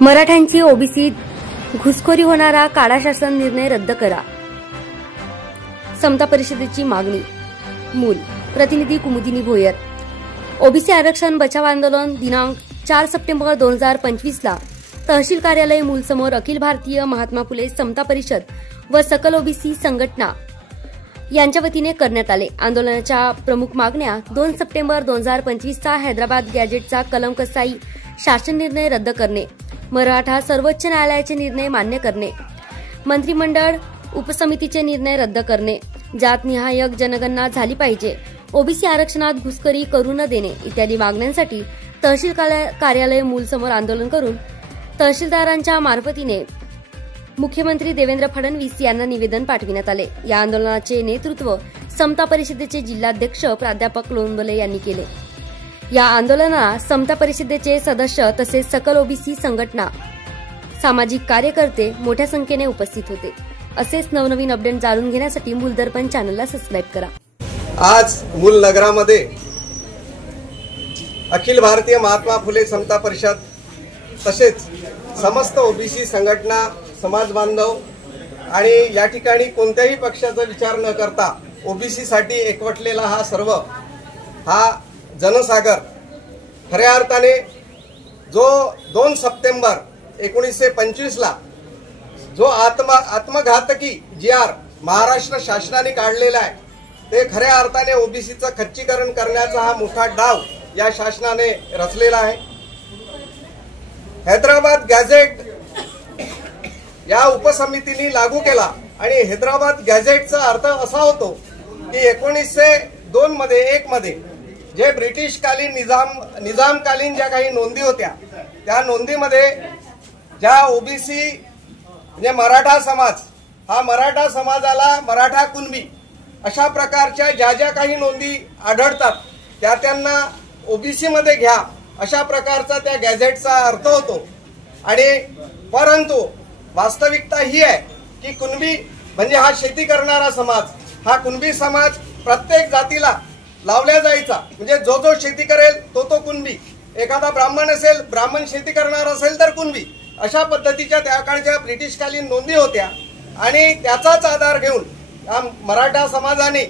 मराठ्यांची ओबीसीत घुसखोरी होणारा काळा शासन निर्णय रद्द करा. समता परिषदेची मागणी. मूल प्रतिनिधी कुमुदिनी भोयर. ओबीसी आरक्षण बचाव आंदोलन दिनांक 4 सप्टेंबर 2025 ला तहसील कार्यालय मूल समोर अखिल भारतीय महात्मा फुले समता परिषद व सकल ओबीसी संघटना यांच्या वतीने करण्यात आले. आंदोलनाच्या प्रमुख मागण्या 2 सप्टेंबर 2025 चा हैदराबाद गॅजेटचा कलम कसाई शासन निर्णय रद्द करणे, मराठा सर्वोच्च न्यायालयाचे निर्णय मान्य करणे, मंत्रिमंडळ उपसमितीचे निर्णय रद्द करणे, जातनिहाय जनगणना झाली पाहिजे, ओबीसी आरक्षणात घुसखोरी करू न देणे इत्यादी मागण्यांसाठी तहसील कार्यालय मूल समोर आंदोलन करून तहसीलदारांच्या मार्फतीने मुख्यमंत्री देवेंद्र फडणवीस यांना निवेदन पाठविण्यात आले. या आंदोलनाचे नेतृत्व समता परिषदेचे जिल्हाध्यक्ष प्राध्यापक लोंबले यांनी केले. या आंदोलनाला समता परिषदेचे सदस्य तसेच सकल ओबीसी संघटना, सामाजिक कार्यकर्ते मोठ्या संख्येने उपस्थित होते. असेच नवनवीन अपडेट जाणून घेण्यासाठी मूल दर्पण चॅनलला सबस्क्राईब करा. आज मूल नगरामध्ये अखिल भारतीय महात्मा फुले समता परिषद तसेच समस्त ओबीसी संघटना, समाज बांधव आणि या ठिकाणी कोणत्याही पक्षाचा विचार न करता ओबीसी साठी एकवटलेला हा जनसागर खऱ्या अर्थाने जो 2 सप्टेंबर 1925 ला जो आत्मघातकी GR महाराष्ट्र शासनाने काढलेला आहे, ते खऱ्या अर्थाने ओबीसीचं खच्चीकरण करण्याचा हा मोठा डाव या शासनाने रचलेला आहे. हैदराबाद गॅझेट या उपसमितीने लागू केला आणि हैदराबाद गॅझेटचा अर्थ असा होतो की 1902 मध्ये जे ब्रिटिशकालीन निजामकालीन ज्या काही नोंदी होत्या, त्या नोंदीमध्ये ज्या ओबीसी म्हणजे मराठा समाज, हा मराठा समाजाला मराठा कुणबी अशा प्रकारच्या ज्या काही नोंदी आढळतात त्या त्यांना ओबीसी मध्ये घ्या अशा प्रकारचा त्या गॅझेटचा अर्थ होतो. आणि परंतु वास्तविकता ही आहे की कुणबी म्हणजे हा शेती करणारा समाज, हा कुणबी समाज प्रत्येक जातीला लावल्या जायचा. म्हणजे जो शेती करेल तो कुणबी, एखादा ब्राह्मण असेल, ब्राह्मण शेती करणार असेल तर कुणबी, अशा पद्धतीच्या त्या काळच्या ब्रिटिशकालीन नोंदी होत्या. आणि त्याचाच आधार घेऊन मराठा समाजाने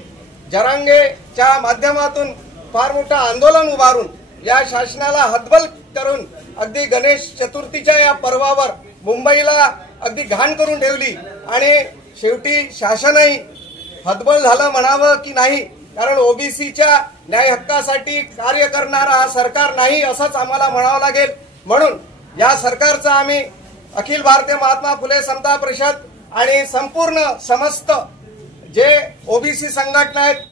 जरांगेच्या माध्यमातून फार मोठं आंदोलन उभारून या शासनाला हतबल करून अगदी गणेश चतुर्थीच्या या पर्वावर मुंबईला अगदी घाण करून ठेवली. आणि शेवटी शासनही हतबल झालं म्हणावं की नाही, कारण ओबीसीच्या न्याय हक्कासाठी कार्य करणारा हा सरकार नाही असंच आम्हाला म्हणावं लागेल. म्हणून या सरकारचा आम्ही अखिल भारतीय महात्मा फुले समता परिषद आणि संपूर्ण समस्त जे ओबीसी संघटना आहेत